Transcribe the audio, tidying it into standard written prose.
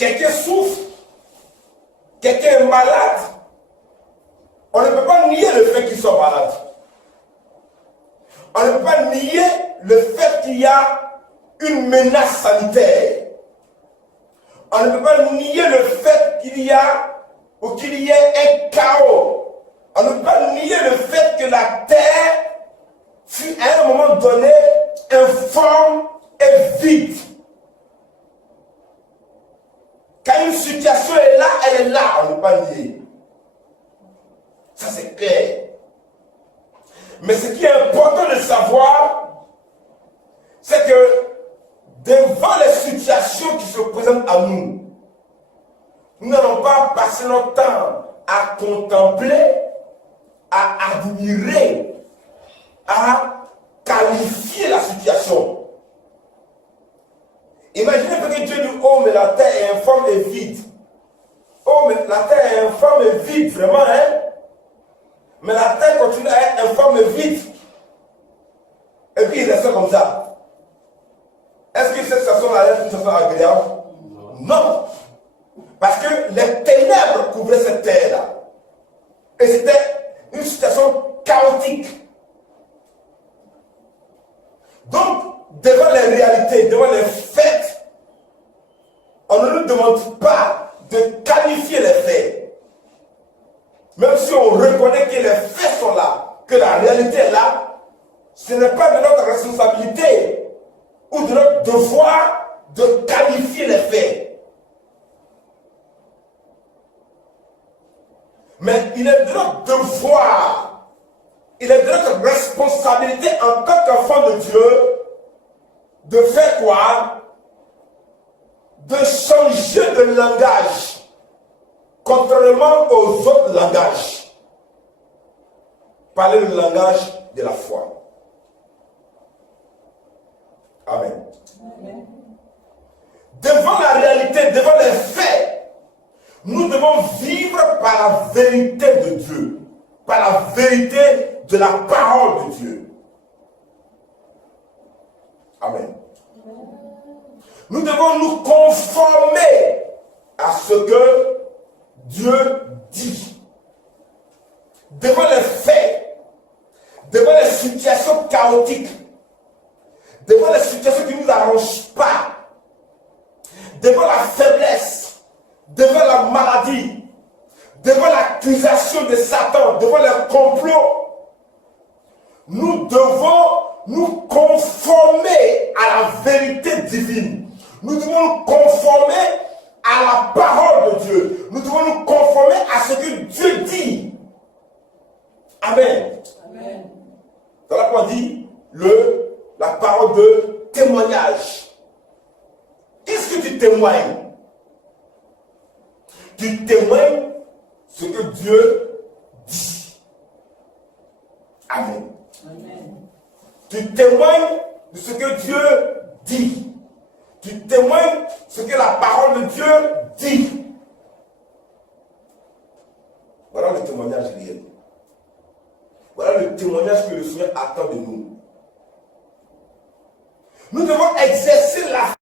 quelqu'un souffre, quelqu'un est malade, on ne peut pas nier le fait qu'il soit malade. On ne peut pas nier le fait qu'il y a une menace sanitaire. On ne peut pas nier le fait qu'il y a ou qu'il y ait un chaos. On ne peut pas nier le fait que la terre fut à un moment donné informe et vide. Quand une situation est là, elle est là, on ne peut pas nier. Ça c'est clair. Mais ce qui est important de savoir, c'est que devant les situations qui se présentent à nous, nous n'allons pas passer notre temps à contempler, à admirer, à qualifier la situation. Imaginez que Dieu dit, oh mais la terre est informe et vide. Oh mais la terre est informe et vide, vraiment, hein? Mais la terre continue à être informe et vide. Et puis il reste comme ça. Est-ce que cette situation allait être une situation agréable? Non. Parce que les ténèbres couvraient cette terre-là. Et c'était une situation chaotique. Donc, devant les réalités, devant les faits, on ne nous demande pas de qualifier les faits. Même si on reconnaît que les faits sont là, que la réalité est là, ce n'est pas de notre responsabilité ou de notre devoir de qualifier les faits. Mais il est de notre devoir, il est de notre responsabilité en tant qu'enfant de Dieu de faire quoi? De changer de langage. Contrairement aux autres langages, parler le langage de la foi. Amen. Amen. Devant la réalité, devant les faits, nous devons vivre par la vérité de Dieu, par la vérité de la parole de Dieu. Amen. Nous devons nous conformer à ce que Dieu dit. Devant les faits, devant les situations chaotiques, devant les situations qui ne nous arrangent pas, devant la faiblesse, devant la maladie, devant l'accusation de Satan, devant le complot, nous devons nous conformer à la vérité divine. Nous devons nous conformer à la parole de Dieu. Nous devons nous conformer à ce que Dieu dit. Amen. Amen. Dans la parole dit la parole de témoignage. Qu'est-ce que tu témoignes? Tu témoignes ce que Dieu dit. Amen. Amen. Tu témoignes de ce que Dieu dit. Tu témoignes ce que la parole de Dieu dit. Voilà le témoignage réel. Voilà le témoignage que le Seigneur attend de nous. Nous devons exercer la